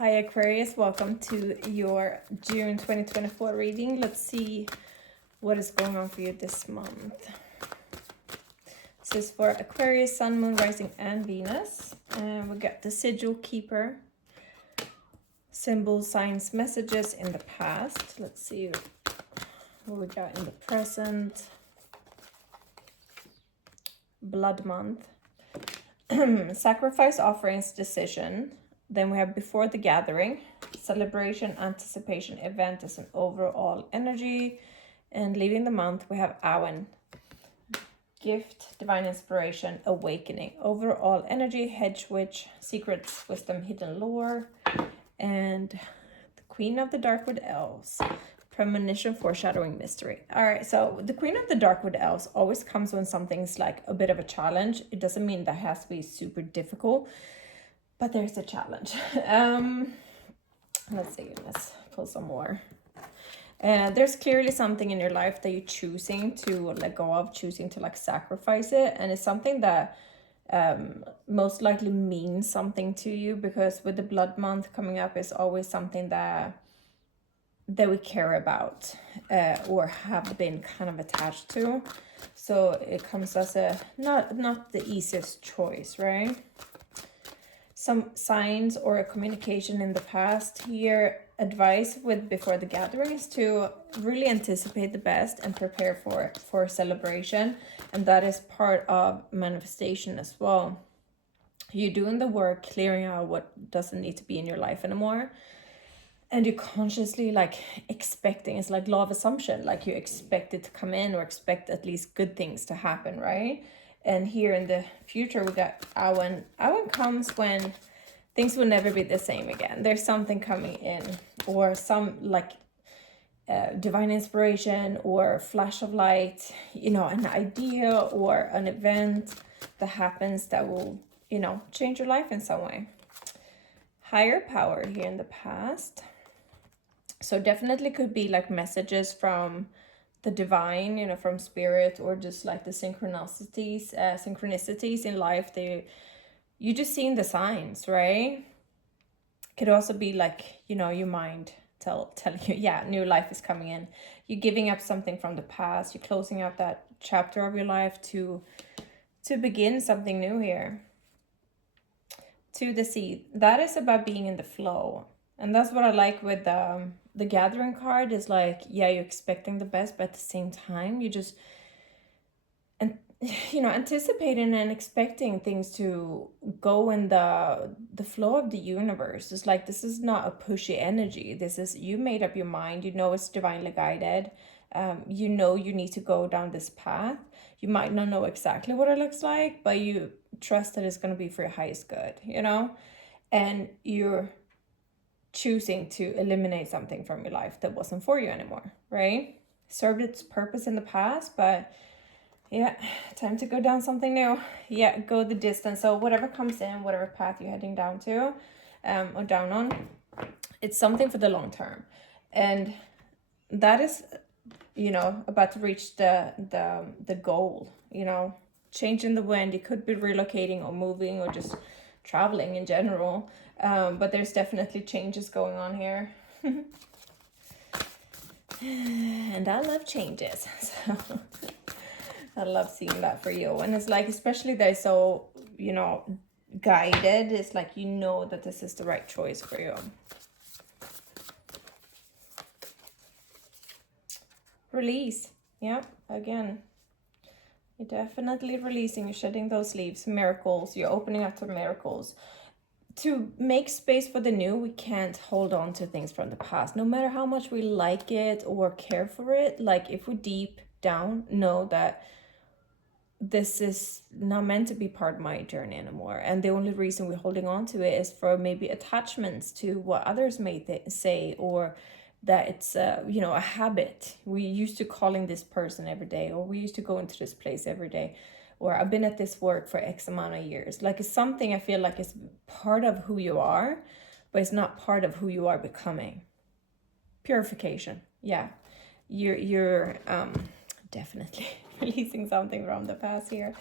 Hi Aquarius, welcome to your June 2024 reading. Let's see what is going on for you this month. This is for Aquarius, Sun, Moon, Rising, and Venus. And we got the Sigil Keeper, symbols, signs, messages in the past. Let's see what we got in the present. Blood month. Sacrifice, offerings, decision. Then we have before the gathering, celebration, anticipation, event as an overall energy. And leaving the month, we have Awen, gift, divine inspiration, awakening, overall energy, hedge witch, secrets, wisdom, hidden lore. And the Queen of the Darkwood Elves, premonition, foreshadowing, mystery. All right, so the Queen of the Darkwood Elves always comes when something's like a bit of a challenge. It doesn't mean that has to be super difficult, but there's a challenge. Let's see, let's pull some more. There's clearly something in your life that you're choosing to let go of, choosing to like sacrifice it. And it's something that most likely means something to you, because with the blood month coming up, it's always something that we care about or have been kind of attached to. So it comes as a not the easiest choice, right? Some signs or a communication in the past here. Advice with before the gathering is to really anticipate the best and prepare for celebration, and that is part of manifestation as well. You're doing the work, clearing out what doesn't need to be in your life anymore, and you're consciously like expecting. It's like law of assumption, like you expect it to come in or expect at least good things to happen, right? And here in the future, we got Awen. Awen comes when things will never be the same again. There's something coming in, or some like divine inspiration or flash of light, an idea or an event that happens that will, change your life in some way. Higher power here in the past. So definitely could be like messages from the divine, from spirit, or just like the synchronicities in life. You just seeing the signs, right? Could also be like, your mind telling you, yeah, new life is coming in. You're giving up something from the past. You're closing out that chapter of your life to begin something new here. To the sea. That is about being in the flow. And that's what I like with the gathering card, is like, yeah, you're expecting the best, but at the same time, you just, anticipating and expecting things to go in the flow of the universe. It's like, this is not a pushy energy. This is, you made up your mind, it's divinely guided. You need to go down this path. You might not know exactly what it looks like, but you trust that it's going to be for your highest good, and you're choosing to eliminate something from your life that wasn't for you anymore, right? Served its purpose in the past, but yeah, time to go down something new. Yeah, go the distance. So whatever comes in, whatever path you're heading down to, or down on, it's something for the long term. And that is, about to reach the goal, changing the wind. You could be relocating or moving or just traveling in general. But there's definitely changes going on here. And I love changes. So I love seeing that for you. And it's like, especially they're so, guided. It's like, that this is the right choice for you. Release. Yeah, again. You're definitely releasing. You're shedding those leaves. Miracles. You're opening up to miracles. To make space for the new, we can't hold on to things from the past. No matter how much we like it or care for it, like if we deep down know that this is not meant to be part of my journey anymore, and the only reason we're holding on to it is for maybe attachments to what others may say, or that it's a habit. We used to calling this person every day, or we used to go into this place every day, or I've been at this work for X amount of years. Like, it's something I feel like is part of who you are, but it's not part of who you are becoming. Purification. Yeah, you're definitely releasing something from the past here.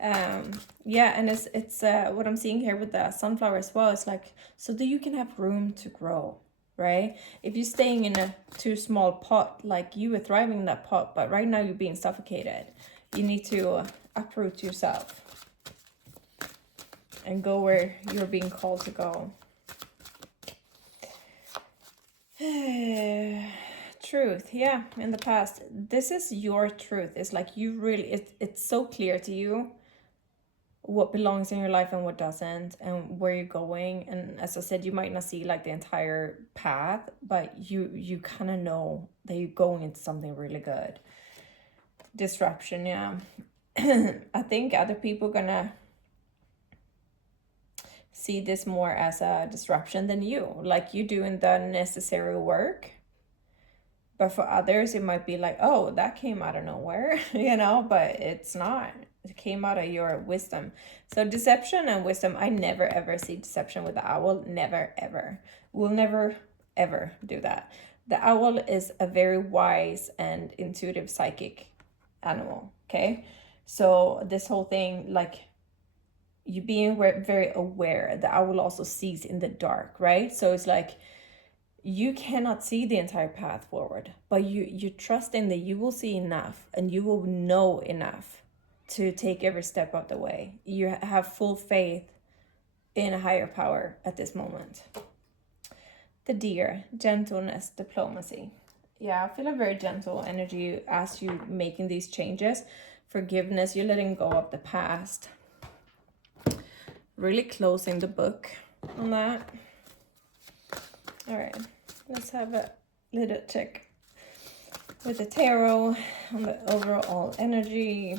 Yeah, and it's what I'm seeing here with the sunflower as well. It's like, so that you can have room to grow, right? If you're staying in a too small pot, like you were thriving in that pot, but right now you're being suffocated, you need to uproot yourself and go where you're being called to go. Truth, yeah, in the past, this is your truth. It's like you really, it's so clear to you what belongs in your life and what doesn't, and where you're going. And as I said, you might not see like the entire path, but you kind of know that you're going into something really good. Disruption, yeah. I think other people gonna see this more as a disruption than you, like you doing the necessary work. But for others, it might be like, oh, that came out of nowhere, you know, but it's not. It came out of your wisdom. So deception and wisdom, I never ever see deception with the owl. Never ever. We'll never ever do that. The owl is a very wise and intuitive psychic animal, okay? So this whole thing, like you being very aware, the owl also sees in the dark, right? So it's like, you cannot see the entire path forward, but you trust in that you will see enough and you will know enough to take every step of the way. You have full faith in a higher power at this moment. The deer, gentleness, diplomacy. Yeah, I feel a very gentle energy as you making these changes. Forgiveness, you're letting go of the past. Really closing the book on that. All right, let's have a little check with the tarot on the overall energy.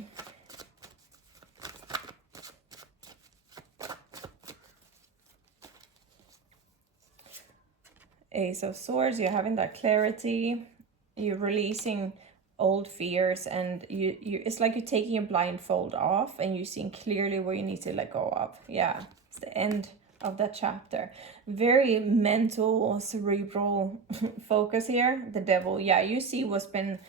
Ace of Swords, you're having that clarity. You're releasing old fears, and you it's like you're taking a blindfold off and you're seeing clearly where you need to let go of. Yeah, it's the end of that chapter. Very mental, cerebral focus here. The devil, yeah, you see what's been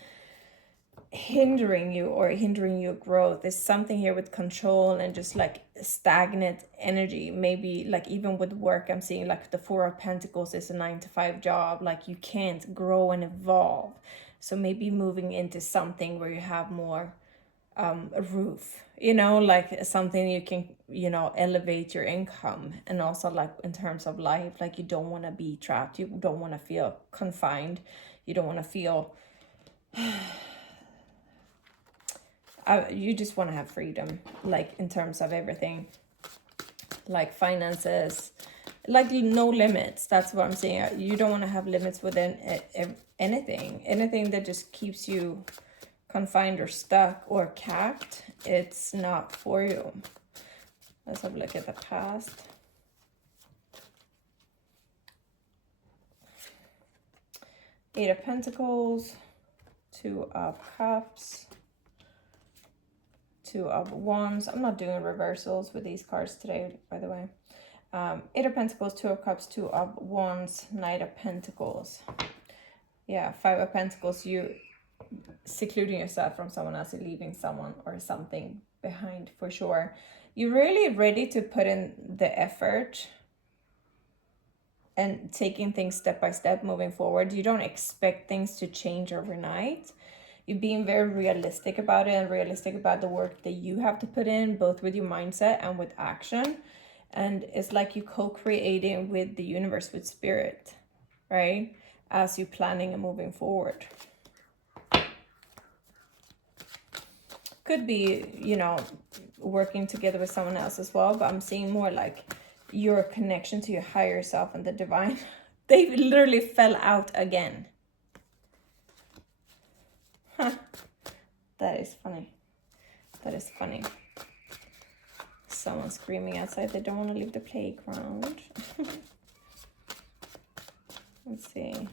hindering you or hindering your growth. There's something here with control and just like stagnant energy. Maybe like even with work, I'm seeing like the Four of Pentacles is a 9-to-5 job. Like you can't grow and evolve. So maybe moving into something where you have more a roof, you know, like something you can, you know, elevate your income. And also like in terms of life, like you don't want to be trapped. You don't want to feel confined. You don't want to feel you just want to have freedom, like in terms of everything, like finances, like no limits. That's what I'm saying. You don't want to have limits within anything that just keeps you confined or stuck or capped. It's not for you. Let's have a look at the past. Eight of Pentacles, Two of Cups, Two of Wands. I'm not doing reversals with these cards today, by the way. Eight of Pentacles, Two of Cups, Two of Wands, Knight of Pentacles. Yeah, Five of Pentacles, you secluding yourself from someone else, leaving someone or something behind for sure. You're really ready to put in the effort and taking things step by step moving forward. You don't expect things to change overnight. You're being very realistic about it and realistic about the work that you have to put in, both with your mindset and with action. And it's like you co-creating with the universe, with spirit, right? As you're planning and moving forward. Could be, you know, working together with someone else as well, but I'm seeing more like your connection to your higher self and the divine. They literally fell out again. Huh. That is funny. That is funny. Someone screaming outside they don't want to leave the playground. Let's see.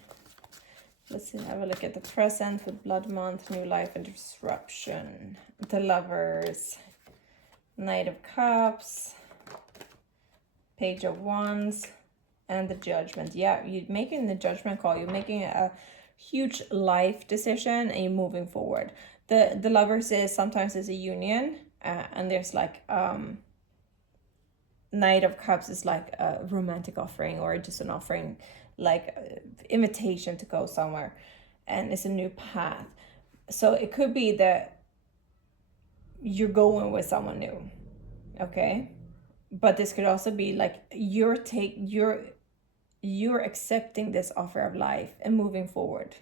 Have a look at the present with Blood Month, New Life and Disruption. The Lovers, Knight of Cups, Page of Wands, and the Judgment. Yeah, you're making the judgment call. You're making a huge life decision and you're moving forward. The Lovers is sometimes is a union, And there's like Knight of Cups is like a romantic offering, or just an offering, like invitation to go somewhere, and it's a new path. So it could be that you're going with someone new, okay? But this could also be like you're accepting this offer of life and moving forward.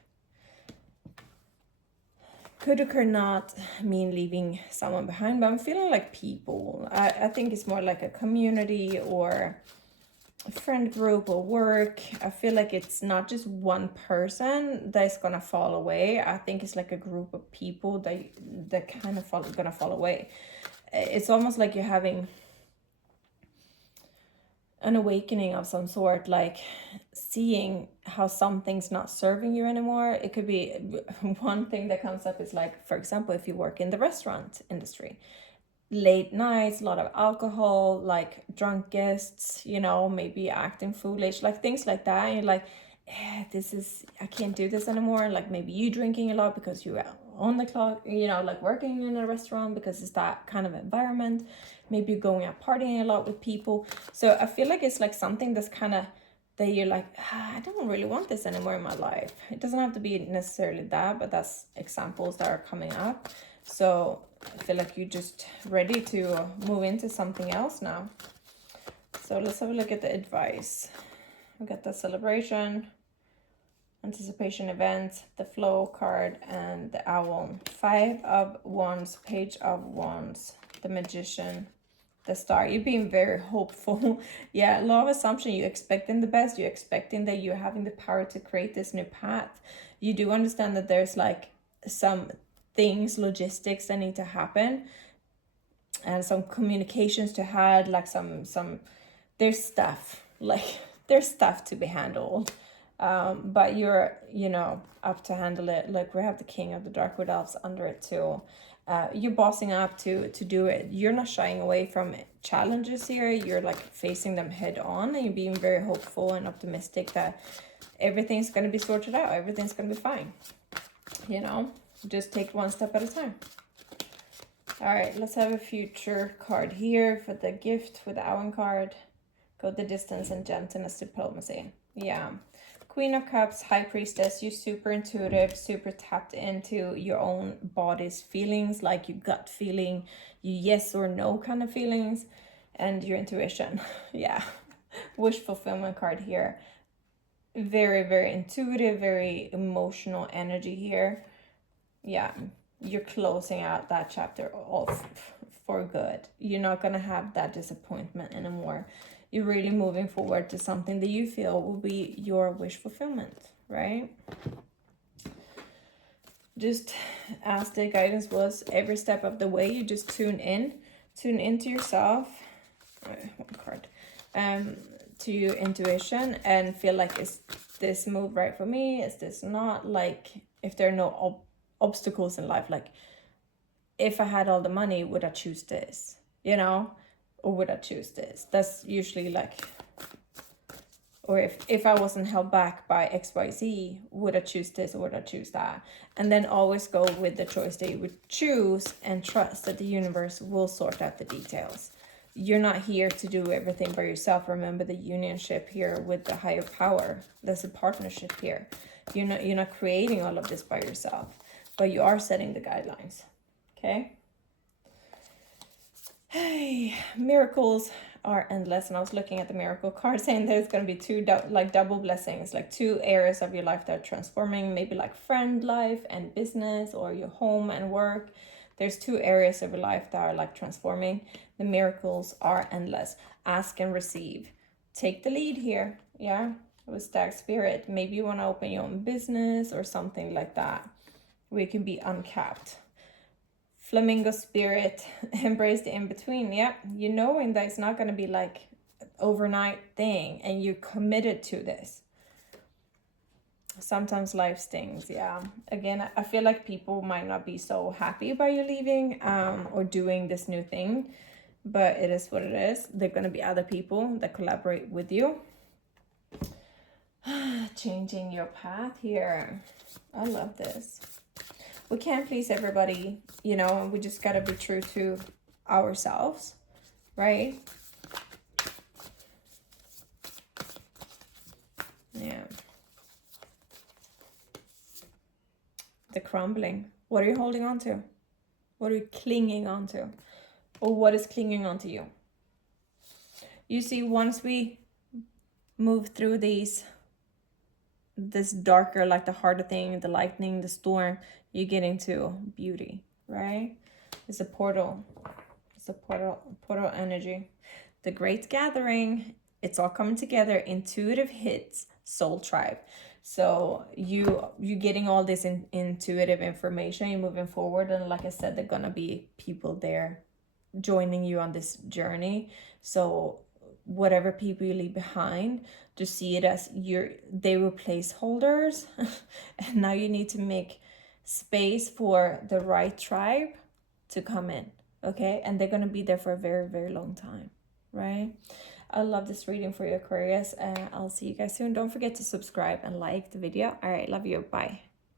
Could or could not mean leaving someone behind, but I'm feeling like people. I think it's more like a community or a friend group or work. I feel like it's not just one person that's gonna fall away. I think it's like a group of people that kind of gonna fall away. It's almost like you're having an awakening of some sort, like seeing how something's not serving you anymore. It could be one thing that comes up is like, for example, if you work in the restaurant industry, late nights, a lot of alcohol, like drunk guests, you know, maybe acting foolish, like things like that. And you're like, I can't do this anymore. Like maybe you drinking a lot because you're on the clock, you know, like working in a restaurant because it's that kind of environment. Maybe you're going out partying a lot with people. So I feel like it's like something that's kind of, that you're like, I don't really want this anymore in my life. It doesn't have to be necessarily that, but that's examples that are coming up. So I feel like you're just ready to move into something else now. So let's have a look at the advice. We got the celebration, anticipation event, the flow card, and the owl. 5 of Wands, Page of Wands, the Magician, the Star. You're being very hopeful. Yeah, law of assumption. You're expecting the best. You're expecting that you're having the power to create this new path. You do understand that there's like some things, logistics that need to happen, and some communications to have, like some there's stuff, like there's stuff to be handled. But you're, you know, up to handle it. Like we have the King of the Darkwood Elves under it too. You're bossing up to do it. You're not shying away from challenges here. You're like facing them head on, and you're being very hopeful and optimistic that everything's going to be sorted out. Everything's going to be fine. You know, just take one step at a time. All right, let's have a future card here for the gift with the Owen card. Go the distance and gentleness, diplomacy. Yeah. Queen of Cups, High Priestess. You're super intuitive, super tapped into your own body's feelings, like your gut feeling, your yes or no kind of feelings, and your intuition. Yeah. Wish fulfillment card here. Very, very intuitive, very emotional energy here. Yeah. You're closing out that chapter off for good. You're not going to have that disappointment anymore. You're really moving forward to something that you feel will be your wish fulfillment, right? Just as the guidance was, every step of the way, you just tune into yourself. One card. To your intuition, and feel like, is this move right for me? Is this not? Like, if there are no obstacles in life, like if I had all the money, would I choose this, you know, or would I choose this? That's usually like, or if I wasn't held back by XYZ, would I choose this or would I choose that? And then always go with the choice that you would choose, and trust that the universe will sort out the details. You're not here to do everything by yourself. Remember the unionship here with the higher power. There's a partnership here. You're not creating all of this by yourself, but you are setting the guidelines. Okay. Hey, miracles are endless. And I was looking at the miracle card saying there's going to be two double blessings, like 2 areas of your life that are transforming, maybe like friend life and business, or your home and work. There's 2 areas of your life that are like transforming. The miracles are endless. Ask and receive. Take the lead here. Yeah. With Stag Spirit. Maybe you want to open your own business or something like that, where you can be uncapped. Flamingo Spirit, embrace the in-between. Yeah, you knowing that it's not going to be like overnight thing, and you're committed to this. Sometimes life stings. Yeah, again, I feel like people might not be so happy about you leaving or doing this new thing, but it is what it is. There are going to be other people that collaborate with you. Changing your path here. I love this. We can't please everybody, you know, and we just got to be true to ourselves, right? Yeah. The crumbling. What are you holding on to? What are you clinging on to? Or what is clinging on to you? You see, once we move through this darker, like the harder thing, the lightning, the storm, you get into beauty, right? It's a portal. It's a portal energy. The Great Gathering, it's all coming together. Intuitive hits, soul tribe. So you getting all this intuitive information, you're moving forward, and like I said, there are gonna be people there joining you on this journey. So whatever people you leave behind, to see it as they were placeholders and now you need to make space for the right tribe to come in. Okay, and they're going to be there for a very, very long time, right? I love this reading for you, Aquarius, and I'll see you guys soon. Don't forget to subscribe and like the video. All right, love you. Bye.